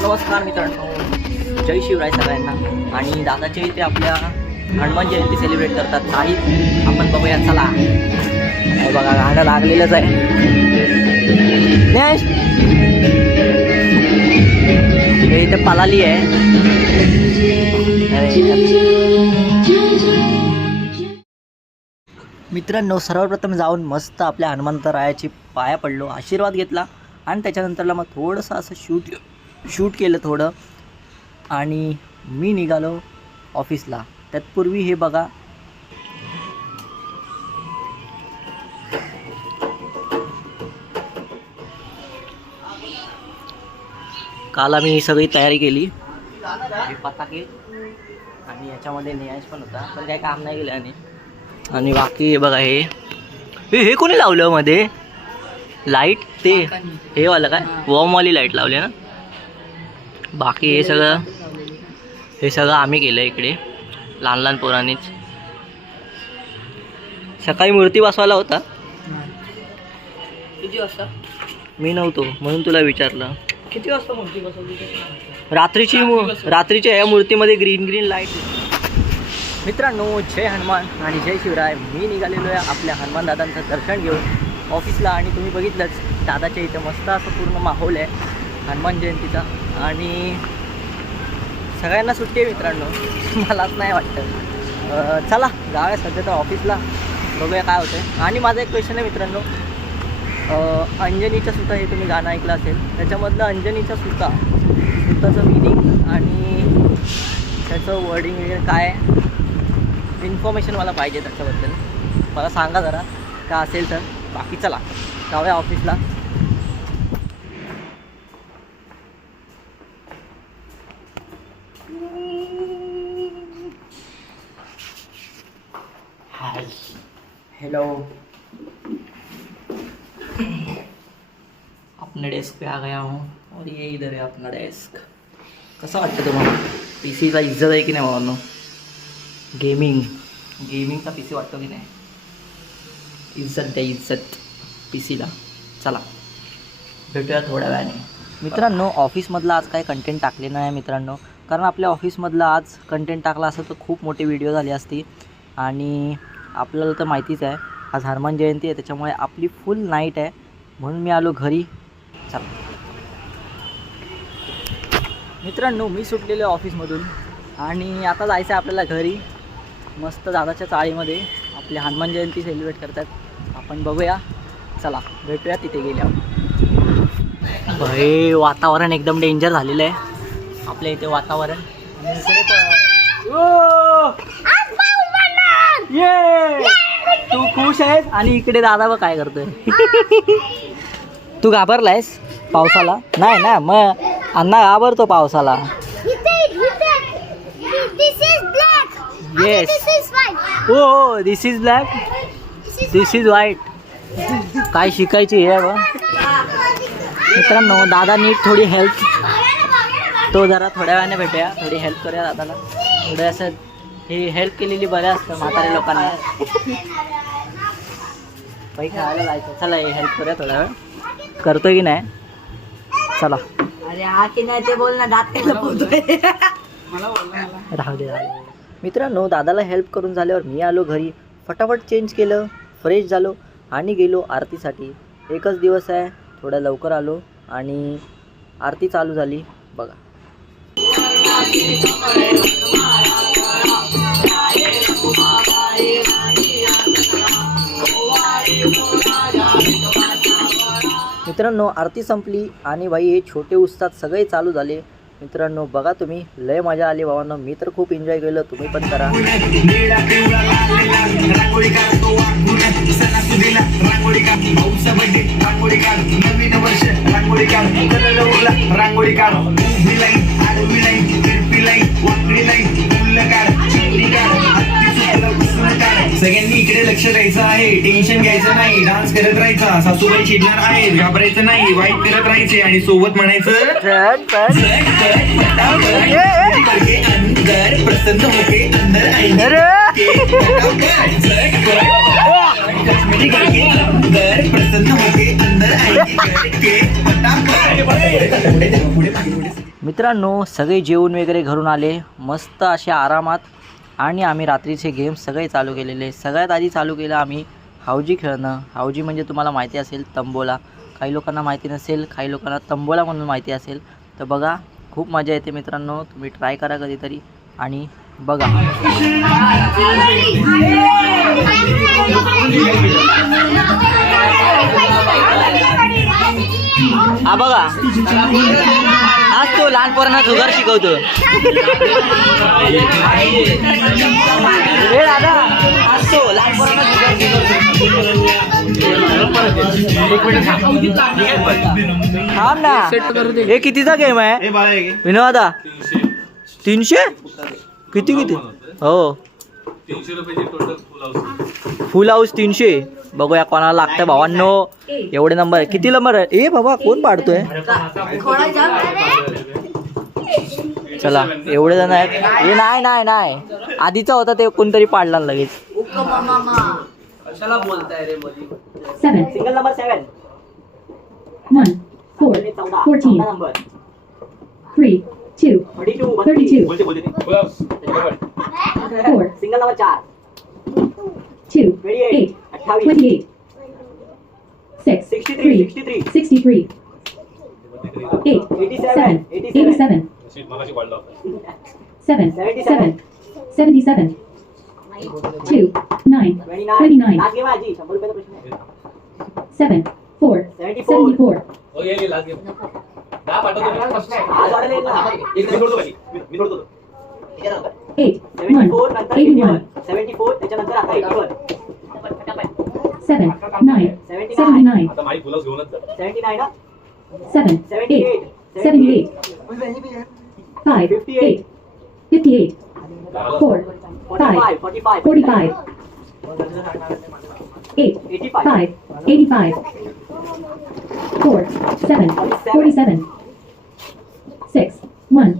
नमस्कार मित्रांनो, जय शिवराय सगळ्यांना. आणि दादाच्या इथे आपल्या हनुमान जयंती सेलिब्रेट करतात. काही आपण बघूया, चला. हे बघा, गाणं लागलेलंच आहे. हे इथे पलाली आहे. मित्रांनो, सर्वप्रथम जाऊन मस्त आपल्या हनुमंतरायाची पाया पडलो, आशीर्वाद घेतला आणि त्याच्यानंतरला मग थोडंसं असं शूट केलं थोडं आणि मी निघालो ऑफिसला. तत्पूर्वी हे बघा, काल आम्ही सगळी तयारी केली. पताके आणि याच्यामध्ये नियाज पण होता, पण काही काम नाही केलं. आणि बाकी हे बघा, हे कोणी लावलं मध्ये लाईट? ते हे वालं काय वॉर्मवाली लाईट लावली ना. बाकी हे सगळं आम्ही केलं इकडे लहान लहान पोरांनीच. सकाळी मूर्ती बसवायला होता. किती वाजता? मी नव्हतो म्हणून तुला विचारलं. किती वाजता मूर्ती बसवली? रात्रीच्या या मूर्तीमध्ये ग्रीन लाईट. मित्रांनो, जय हनुमान आणि जय शिवराय. मी निघालेलो आहे आपल्या हनुमान दादांचं दर्शन घेऊन ऑफिसला. आणि तुम्ही बघितलंच, दादाच्या इथं मस्त असं पूर्ण माहोल आहे हनुमान जयंतीचा. आणि सगळ्यांना सुट्टी आहे मित्रांनो, मलाच नाही वाटतं. चला जाऊया सध्या तर ऑफिसला, बघूया काय होतं. आणि माझा एक क्वेश्चन आहे मित्रांनो, अंजनीच्या सुता हे तुम्ही गाणं ऐकलं असेल, त्याच्यामधलं अंजनीच्या सुताचं मिनिंग आणि त्याचं वर्डिंग वगैरे काय इन्फॉर्मेशन मला पाहिजे त्याच्याबद्दल, मला सांगा जरा का असेल तर. बाकी चला जाऊया ऑफिसला. हाय, हेलो, अपने डेस्क पे आ गया हूँ और ये इधर है अपना डेस्क. कसं वाटतं तुम्हाला? पीसीचा इज्जत आहे की नाही भावांनो? गेमिंगचा पीसी वाटतो की नाही? इज्जत द्या, इज्जत पीसीला. चला भेटूया थोड्या वेळाने. मित्रांनो, ऑफिसमधला आज काही कंटेंट टाकले नाही मित्रांनो, कारण आपल्या ऑफिसमधला आज कंटेंट टाकला असं तर खूप मोठी व्हिडिओ झाली असती. आणि आपल्याला तर माहितीच आहे आज हनुमान जयंती आहे, त्याच्यामुळे आपली फुल नाईट आहे, म्हणून मी आलो घरी. चला मित्रांनो, मी सुटलेलो आहे ऑफिसमधून आणि आता जायचं आहे आपल्याला घरी. मस्त दादाच्या चाळीमध्ये आपली हनुमान जयंती सेलिब्रेट करतात, आपण बघूया. चला भेटूया तिथे गेल्यावर. भाई, वातावरण एकदम डेंजर झालेलं आहे आपल्या इथे वातावरण. तू खुश आहेस आणि इकडे दादा बघ काय करतोय. तू घाबरलायस पावसाला? नाही ना, मग अण्णा घाबरतो पावसाला. येस, हो, this is black, this is white. काय शिकायची आहे बा मित्रांनो. दादा नीट थोडी हेल्प, तो जरा थोड्या वेळाने भेटूया, थोडी हेल्प करूया दादाला. थोडं असं हे हेल्प केलेली बरं असतं म्हाताऱ्या लोकांना. काही खायला जायचं, चला हे हेल्प करूया थोड्या वेळ. करतोय की नाही? चला. अरे हा की नाही ते बोल ना, दात काय लपवतोय. राहू दे. मित्रांनो, दादाला हेल्प करून झाल्यावर मी आलो घरी. फटाफट चेंज केलं, फ्रेश झालो आणि गेलो आरतीसाठी. एकच दिवस आहे, थोडं लवकर आलो आणि आरती चालू झाली बघा. मित्रांनो आरती संपली आणि बाई हे छोटे उस्ताद सगळे चालू झाले. मित्रांनो बघा तुम्ही लय मजा आली भावांनो. मी तर खूप एन्जॉय केलं, तुम्ही पण करा. सगळ्यांनी इकडे लक्ष द्यायचं आहे, टेन्शन घ्यायचं नाही, डान्स करत राहायचा. सासूबाई चिडणार आहे, घाबरायचं नाही, वाईट करत राहायचे आणि सोबत म्हणायचं अंदर प्रसन्न होके अंदर अंदर प्रसन्न होके अंदर मित्रांनो सगळे जेवण वगैरे घरून आले मस्त अशा आरामात. आणि आम्ही रात्रीचे गेम्स सगळे चालू केलेले. सगळ्यात आधी चालू केलं आम्ही हावजी खेळणं. हावजी म्हणजे तुम्हाला माहिती असेल तंबोला, काही लोकांना माहिती नसेल, काही लोकांना तंबोला म्हणून माहिती असेल. तर बघा खूप मजा येते मित्रांनो, तुम्ही ट्राय करा कधीतरी आणि बघा. हा बघा आज तो लहान पोरांना जुगार शिकवतो. हे दादा आज तो लहान पोरांना जुगार शिकवतो. थांब ना, हे कितीचा गेम आहे विनोदा? 300 किती किती? हो फुल हाऊस 300. बघूया कोणाला लागतं भावांनो. एवढे नंबर किती नंबर आहे? ए बाबा कोण पाडतोय? चला एवढे जण आहेत. हे नाही नाही नाही आधीचा होता ते कोणतरी पाडला लगेच. Single number 7 1 4 14 3 2 32 4 single number 4 2 8 28 6 63 63 8 7 87 7 77 2 9 29 7 4 74 8 1 81 7 9 79 7 8 78 5 8 58 4 5 45 8 5 85 4 7 47 6 1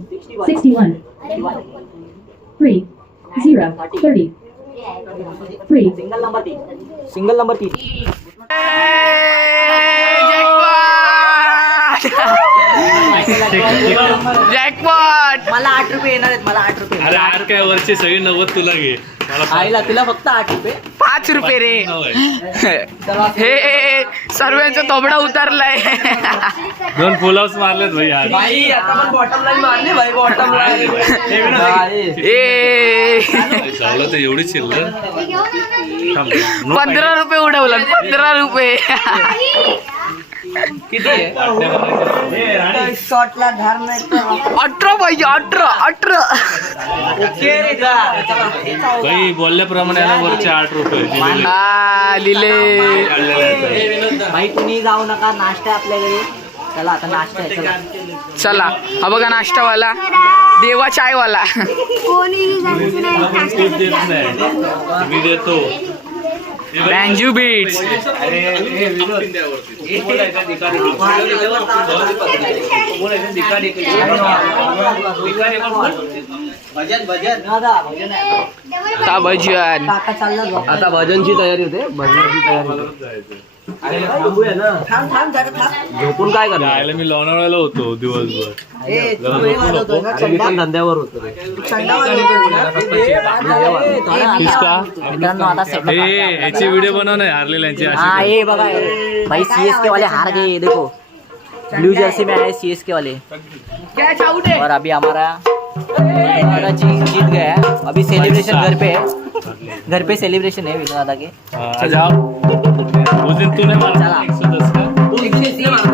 61 3 0 30 3 single number 3 single number 3 jackpot मला 8 रुपये येणार आहेत. मला 8 रुपये. अरे 8 काय वरचे सगळे 90 तुला घे. आईला तुला फक्त 8 रुपये. 5 रुपये रे. हे सर्वांचा तोबडा उतरलाय. 2 फुल हाऊस मारलेत भाई आज. भाई आता पण बॉटम लाईन मारली भाई. बॉटम लाईन ए झालं तर एवढी चिल्लर. 15 रुपये उडवला. 15 रुपये. किती आहे? शॉटला धार नाही. 18 पाहिजे. 18 ओके रे जा. काही बोलल्याप्रमाणे याला वरचे 8 रुपये दिलेले. लिले. भाई तुम्ही जाऊ नका. नाश्ता आपल्याकडे. चला आता नाश्ता आहे. चला. चला हा बघा नाश्तावाला. देवा चायवाला. मी देतो. बँजू बीट्स. भजन भजन भजन आहे. आता भजन. काका चालला झोप. आता भजनची तयारी होते. भजनाची तयारी. थांबूया ना. थांब थांब जरा थांब. झोपून काय करणार? जायला मी लोणावळ्याला होतो दिवसभर. ए, तू हे वाजवतोय ना, मी पण धंद्यावर होतो रे. थंडा वाजवतोय ना? किसका? मित्रांनो आता सेटअप. याची व्हिडिओ बनव ना हारलेल्यांची हाँ अशी. ये बघा भाई सीएसके वाले हार गए. ये देखो ब्लू जर्सी में आए सीएसके वाले. और अभी हमारा जीत गया है. अभी सेलिब्रेशन घर पे है. घर पे सेलिब्रेशन है विनोदा के. आ जाओ. उस दिन तूने मारा चला. 110 का.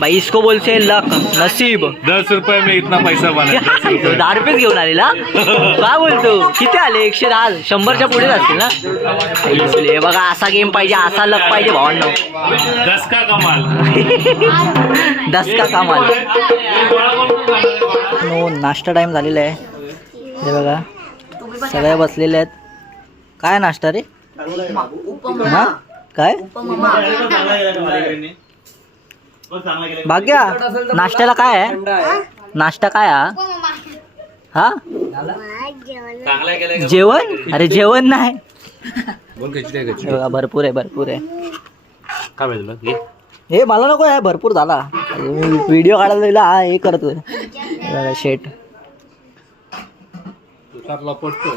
भाई इसको बोलते लक नसीब. 10 रुपये में इतना पैसा बना. 10 रुपयेच घेऊन आलेला काय बोलतो. किती आले 110 100च्या पुढेच असतील ना. हे बघा असा गेम पाहिजे असा लक पाहिजे भावांनो. 10 का कमाल. 10 का कमाल. नो नाश्ता टाइम झालेला आहे. हे बघा सगळे बसलेले आहेत. काय नाश्ता रे हा काय भाग्या नाश्त्याला काय आहे. नाश्ता काय हा जेवण. अरे जेवण नाही. हे बघा भरपूर आहे भरपूर आहे. काय भेटलं हे मला नको आहे भरपूर झाला. व्हिडिओ काढायला दिला हा हे करतोय बघा शेट. पडतो.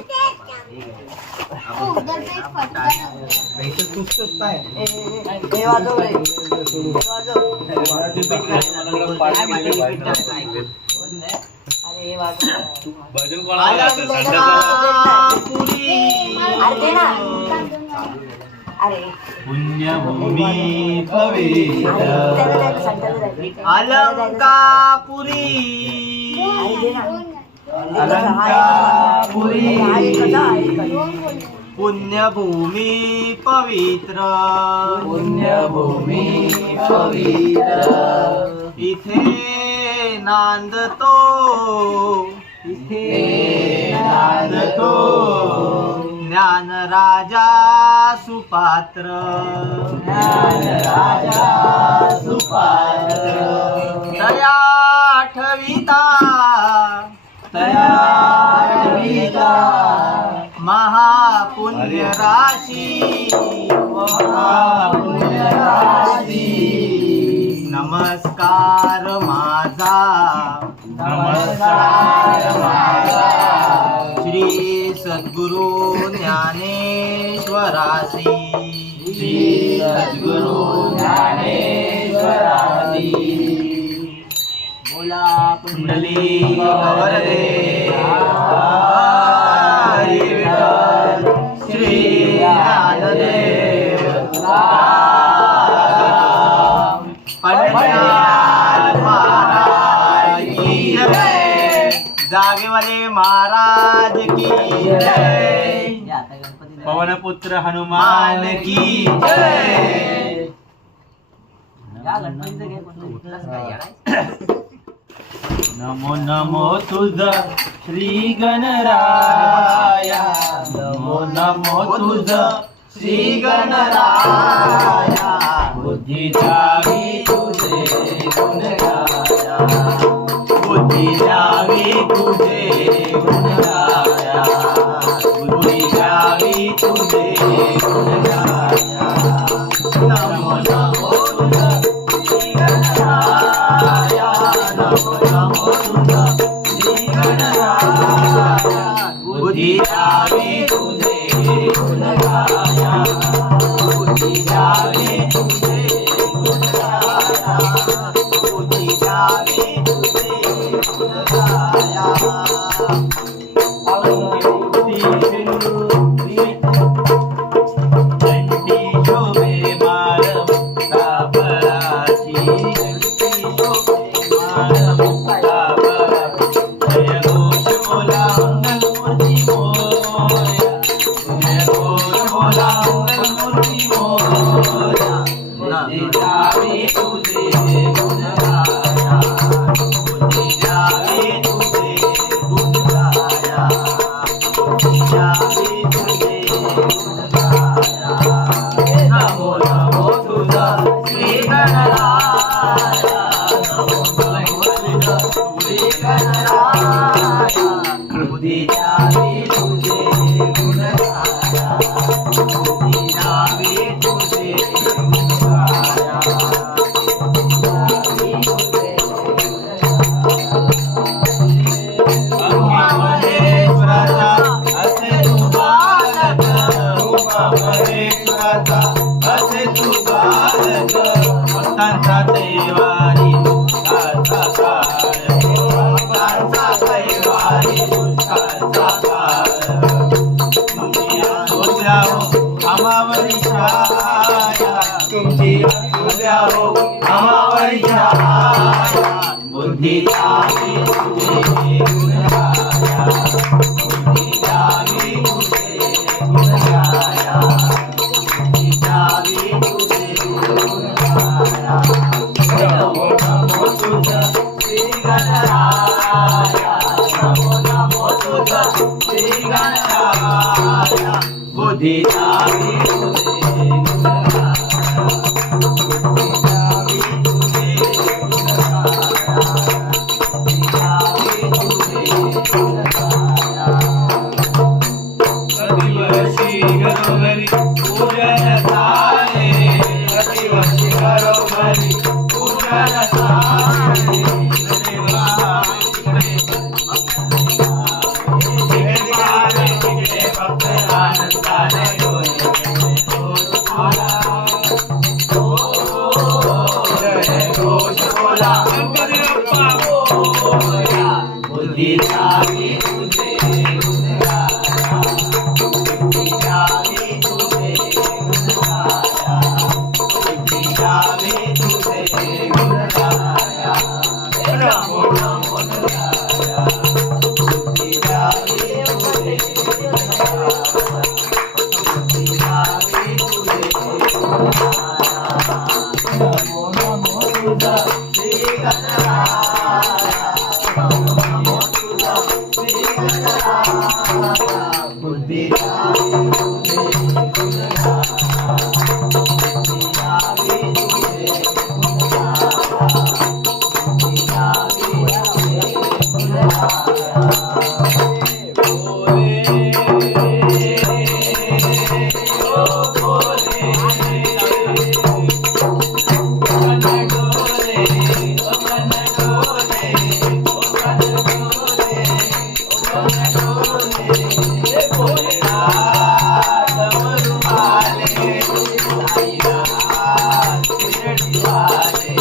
भजन कोणाला पुण्यभूमी पवित्र अलंकापुरी पुण्यभूमी पवित्र इथे नांदतो ज्ञान राजा सुपात्र तया आठविता महापुण्य राशी नमस्कार माझा श्री सद्गुरु ज्ञानेश्वरासी बोला कुंडली वरदे हरी विठ्ठल श्री ज्ञानदेव पंढरीनाथ महाराज की जय. जागेवाले महाराज की जय. पवनपुत्र हनुमान की जय. नमो नमो तुझ श्री गणराया. नमो नमो तुझ श्री गणराया. बुद्धी द्यावी तुझे गुण गाया. बुद्धी द्यावी तुझे गुण गाया. बुद्धी द्यावी तुझे गुण गाया. नमो नमो तुझ श्री गणराया. नमो नमो तुझ श्री गणराया. बुद्धी द्यावी तुझे गुण गाया. बुद्धी द्यावी तुझे गुण गाया. बुद्धी द्यावी तुझे गुण गाया. दंडी शोभे माळ मुक्तापराची. दंडी शोभे माळ मुक्तापराची. जय घोष बोला मंगलमूर्ती मोरया. जय घोष बोला मंगलमूर्ती मोरया. बुद्धी द्यावी तुझे गुण गाया. बुद्धी द्यावी तुझे गुण गाया. बुद्धी द्यावी तुझे गुण गाया. नमो नमो तुझा श्री गणराया. नमो नमो तुझा श्री गणराया. बुद्धी द्यावी तुझे गुण गाया. बुद्धी द्यावी तुझे गुण गाया. द्यावी तुझे महेश्वराचा असे तू बालक. महेश्वराचा असे तू बालक. भक्तांचा देवारी दुःखाचा काळ. भक्तांचा देवारी दुःखाचा काळ. तुमची सोद्याहो आमावरी छाया. तुमची तुझ्या हो नामावर छाया बुद्धी द्यावी तुझे गुणगाया बुद्धी द्यावी तुझे गुणगाया बुद्धी द्यावी तुझे गुणगाया नमो नमो तुझा श्री गणराया नमो नमो तुझा श्री गणराया बुद्धी द्यावी तुझे गुणगाया बुद्धी द्यावी तुझे गुणगाया बुद्धी द्यावी तुझे गुणगाया प्रतिवर्षी घरोघरी पूजन झाले प्रतिवर्षी घरोघरी पूजन झाले तिकडे भक्त आनंदाने डोले बोला जय घोष बोला गणपती बाप्पा मोरया बुद्धी द्यावी तुझे गुणगाया बुद्धी द्यावी तुझे गुणगाया बुद्धी द्यावी तुझे गुणगाया नमो नमो गुणगाया बुद्धी द्यावी तुझे गुणगाया बुद्धी द्यावी तुझे गुणगाया नमो नमो तुझा श्री गणराया नमो नमो तुझा श्री गणराया बुद्धी द्यावी तुझे गुणगाया बुद्धी द्यावी तुझे गुणगाया बुद्धी द्यावी तुझे गुणगाया बोले ओ बोले मन डोले ओ मन डोले ओ मन डोले ओ मन डोले भोलेनाथ डमरू वाले साईनाथ शिरडी वाले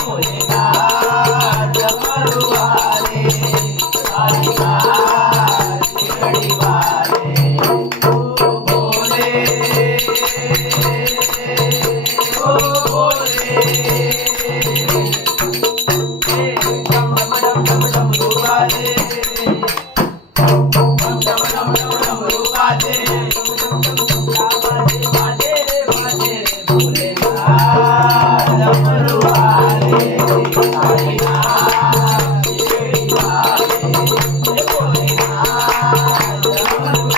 भोलेनाथ डमरू वाले साईनाथ शिरडी वाले ओ भोले ओ भोले डम डम डम डम डमरू वाले डम डम डम डम डमरू वाले वाजे वाजे भोलेनाथ डमरू वाले साईनाथ शिरडी वाले भोलेनाथ डमरू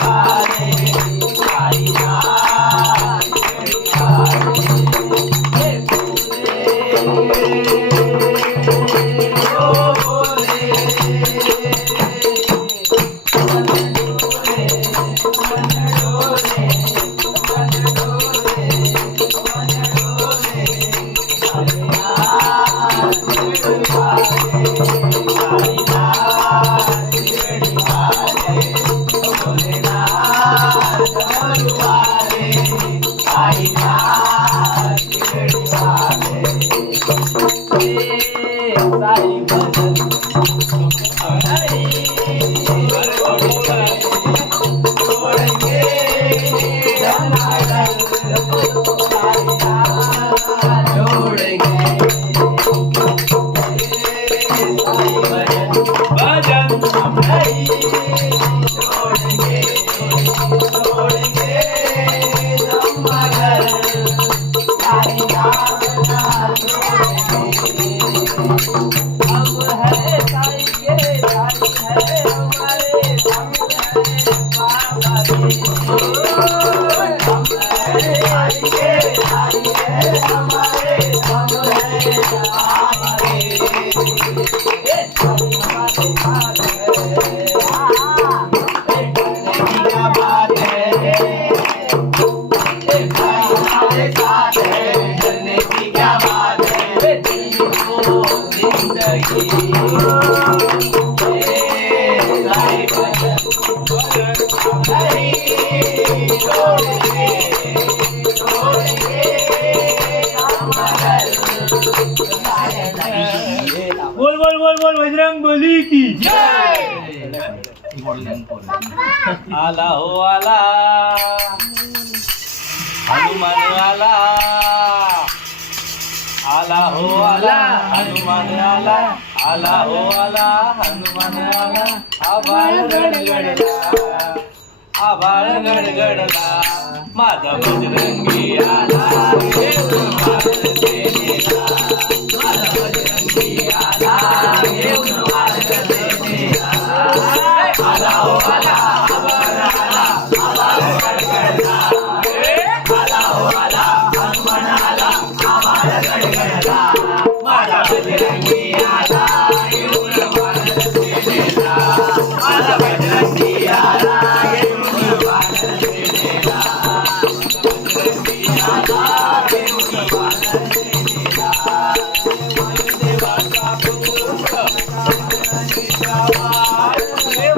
वाले साईनाथ शिरडी वाले ओ भोले बोल बोल बोल बोल बजरंग बली की आला हो आला हनुमान आला हनुमान आला आला हो आला हनुमान आला आभाळ गडगडला आभाळ गडगडला माझा बजरंगी आला येऊन वार सेनेला माझा बजरंगी आला येऊन वार सेनेला आला हो आला आभाळ आला आभाळ गडगडला आला हो आला हनुमान आला आभाळ गडगडला माझा बजरंगी आला येऊन वार सेनेला माझा बजरंगी आला येऊन वार सेनेला बजरंगी आला येऊन वार सेनेला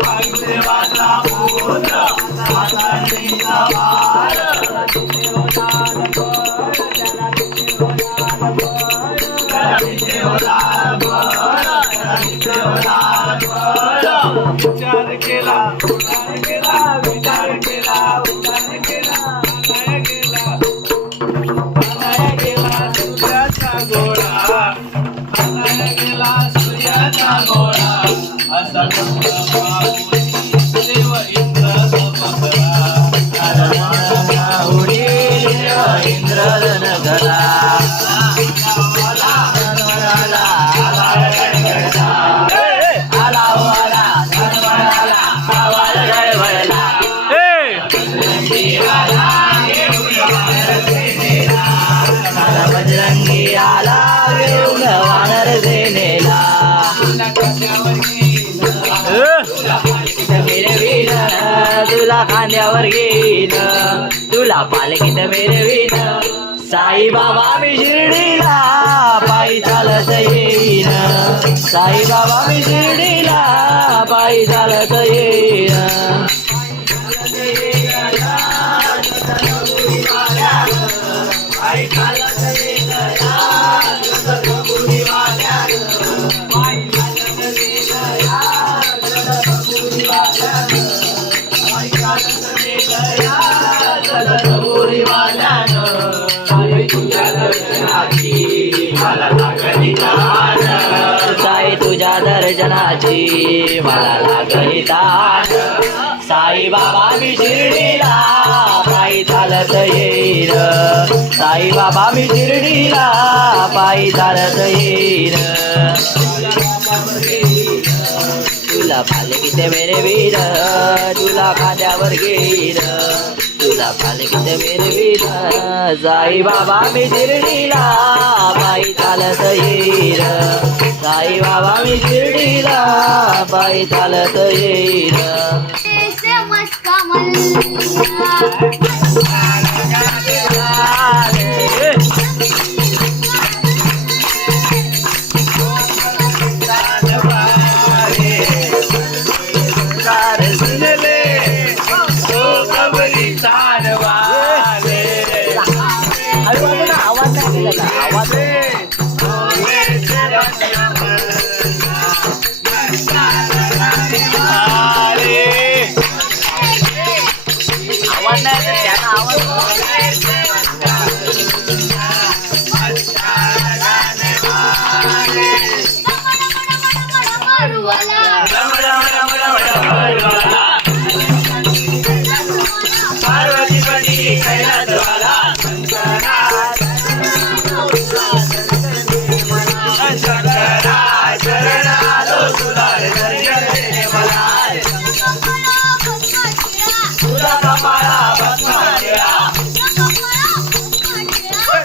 वायुदेवाचा पुत्र माताजीचा वार वायुदेवाचा पुत्र माताजीचा वार विचार केला उदार केला विचार केला उदार केला आलाय गेला सूर्याचा गोळा आलाय गेला सूर्याचा गोळा असा देव इंद्र इंद्र नगरा बजरंगी आला येऊन वानर सेनेला मिरवीन तुला खांद्यावर घेईन तुला पालखीत मिरवीन साईबाबा मी शिर्डीला पायी चालत येईन साईबाबा मी शिर्डीला पायी चालत येईन साई तुझ्या दर्शनाची मला लागली ताट साई बाबा मी शिर्डीला पायी चालत येईन साई बाबा मी शिर्डीला पायी चालत येईन तुला पालखीत मेरे वीर तुला खांद्यावर घेईन तुला पालखीत मेरे वीर साई बाबा मी शिर्डीला पायी चालत येईन साई बाबा मी शिर्डीला पायी चालत येईन आवाज नाही दिला आवाज आवाज नाही त्यांना पार्वती कैलासवाला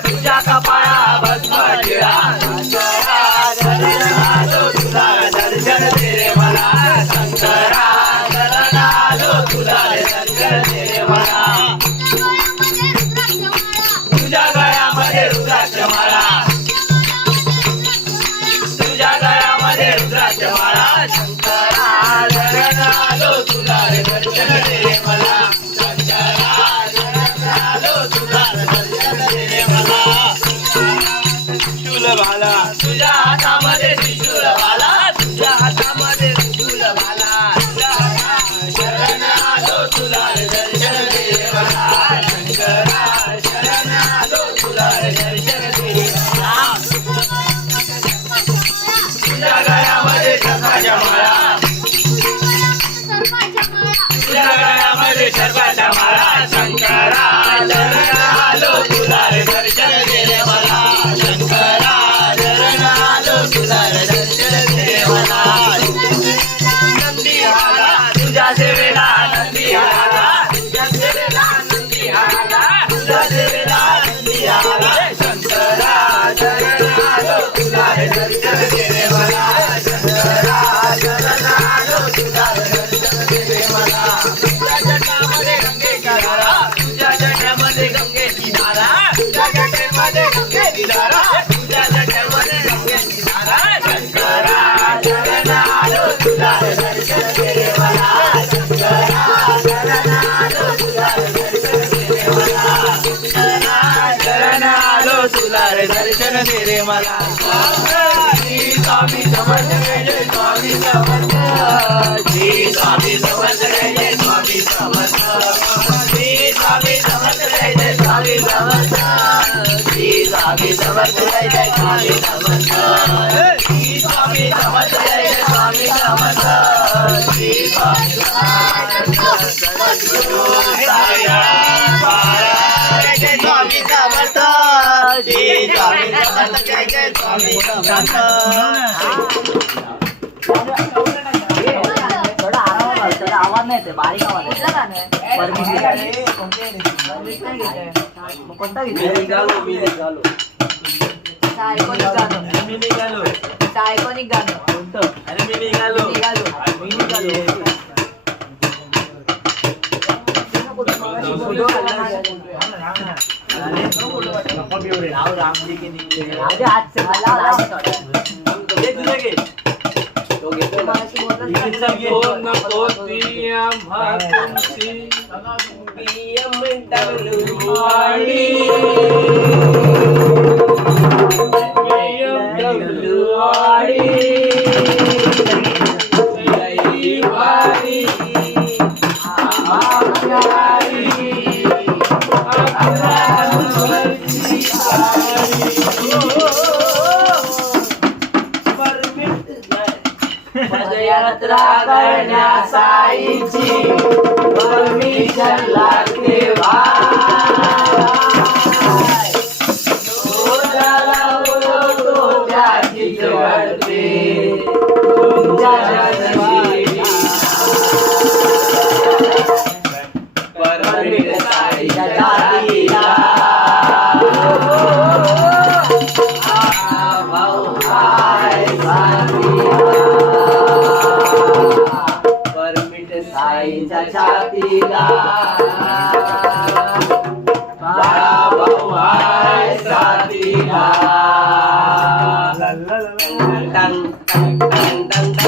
तुझ्या कपाळा भस्म टिळा तुला दर्शन दे रे मला शंकरा शरण आलो तुला दर्शन दे रे मला तुझ्या गळ्यामध्ये रुद्राक्ष माळा तुझ्या गळ्यामध्ये रुद्राक्ष माळा शंकरा शरण आलो तुला दर्शन दे रे मला शंकरा दर्शन दे रे मला श्री स्वामी समर्थ जय जय स्वामी समर्थ श्री स्वामी समर्थ जय जय स्वामी समर्थ श्री स्वामी समर्थ जय जय स्वामी समर्थ श्री स्वामी समर्थ जय जय स्वामी समर्थ श्री स्वामी समर्थ जय जय स्वामी समर्थ श्री स्वामी सद्गुरु साईनाथ महाराज जय जय स्वामी समर्थ श्री स्वामी समर्थ जय जय स्वामी समर्थ थोडा आवाज नाही येते, बारीक आवाज आहे. कोणता मी निघालो आयकॉनिक गाणं अरे मी निघालो रामजी की निघले पदयात्रा करण्यासाईची परमिशन लागते भाई तोला बोलतो त्याचीच घडते तुमच्या नशिबी परमिट साईच्या जातीला भाऊ हाय साईच्या छातीला भाऊ हाय साथीला टंग टंग टंग टंग टंग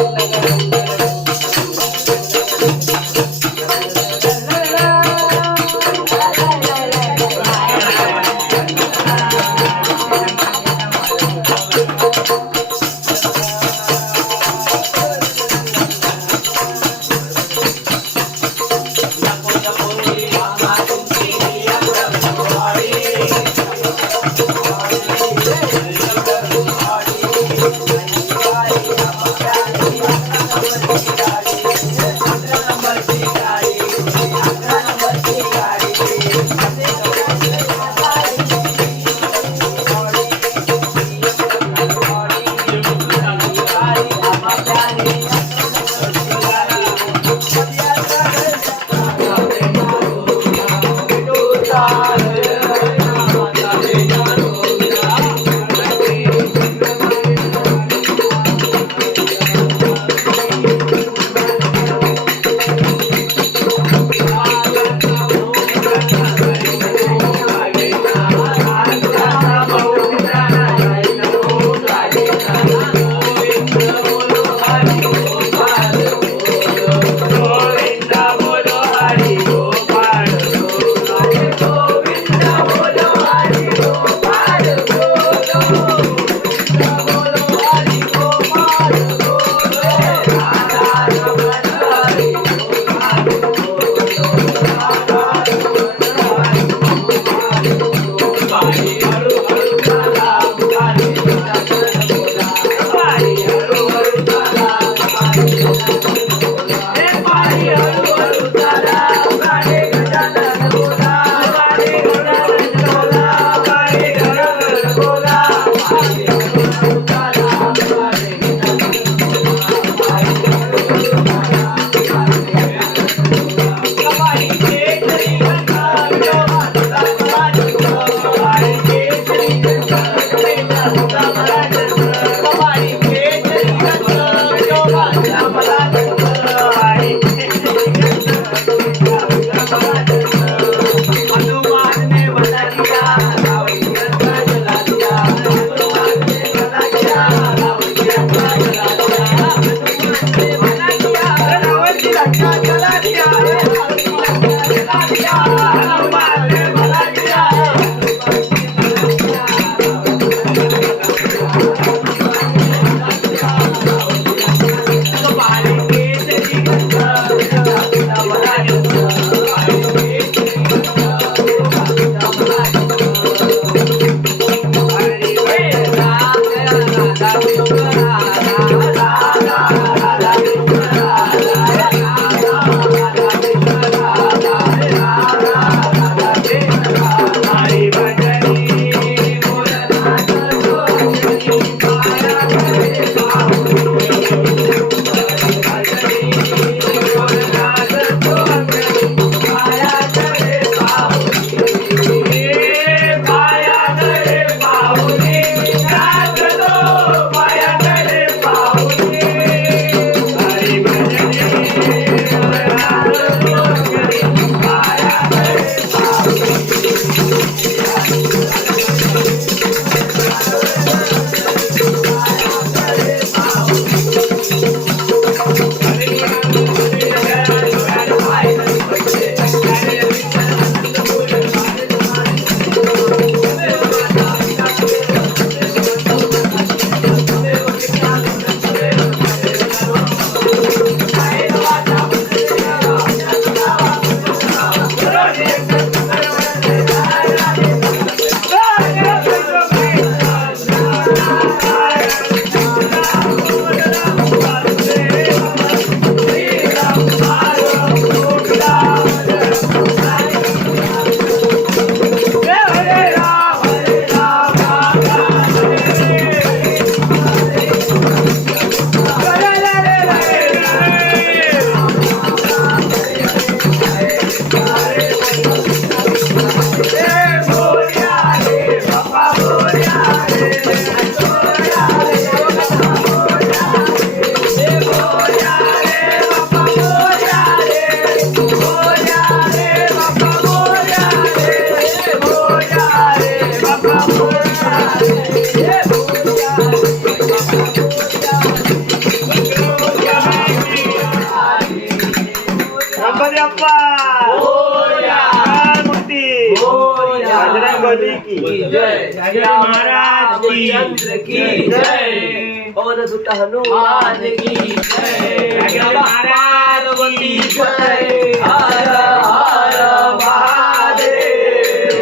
बजरंगबली की जय, महाराज की चंद्र की जय, पवनसुत हनुमान की जय, पार्वती जय, हर हर महादेव,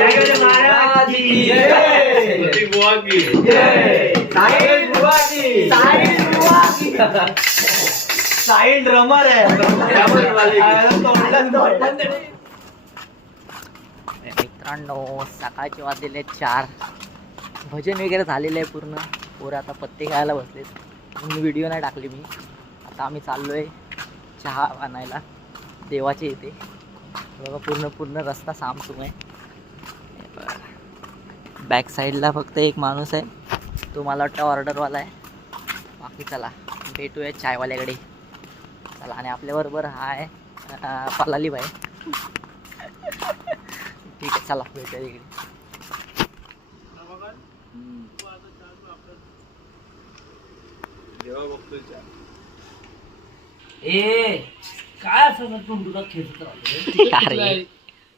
महाराज की जय, बुआ की जय, साहिल बुआ की, साहिल बुआ की, साहिल ड्रमर है, ड्रमर वाले मित्रांनो सकाळचे वाजलेले 4, भजन वगैरे झालेलं आहे पूर्ण. पोरं आता पत्ते खायला बसलेत. म्हणून व्हिडिओ नाही टाकली मी. आता आम्ही चाललोय चहा आणायला देवाचे इथे. बघा पूर्ण रस्ता सामसूम आहे. बॅक साईडला फक्त एक माणूस आहे, तो मला वाटतं ऑर्डरवाला आहे. बाकी चला भेटूया चायवाल्याकडे. चला, आणि आपल्याबरोबर हा आहे पलाली बाई. ठीक आहे, चला भेटूया तिकडे. अरे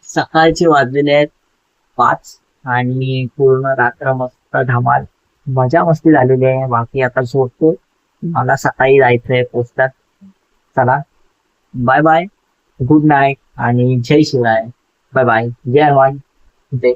सकाळचे वाजलेले आहेत 5 आणि पूर्ण रात्र मस्त धमाल मजा मस्ती झालेली आहे. बाकी आता झोपतो, मला सकाळी जायचंय पोचतात. चला बाय बाय, गुड नाईट आणि जय शिवराय. बाय बाय, जय हनुमान जय.